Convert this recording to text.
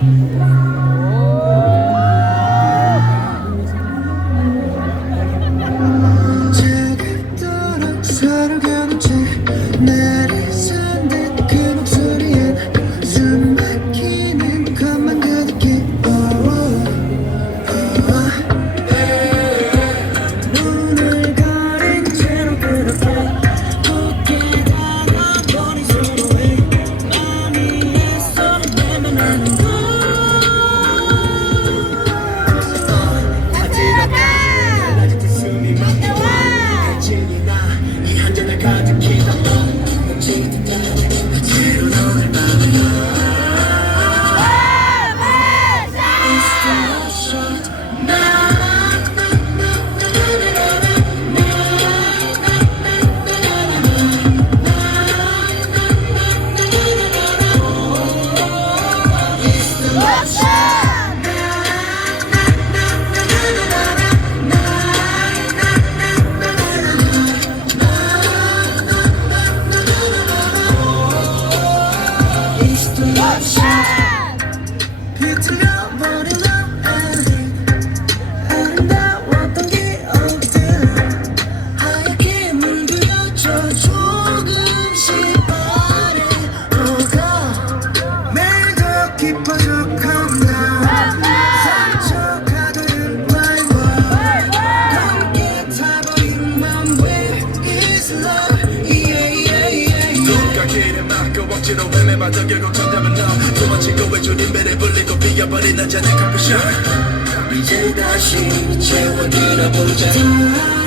Oh. 바닥에 고쳤다면 너. 도망치고 외줄인 배를 불리 흘려버린 낮에는 커피숍 이제 다시 재원이나 보자.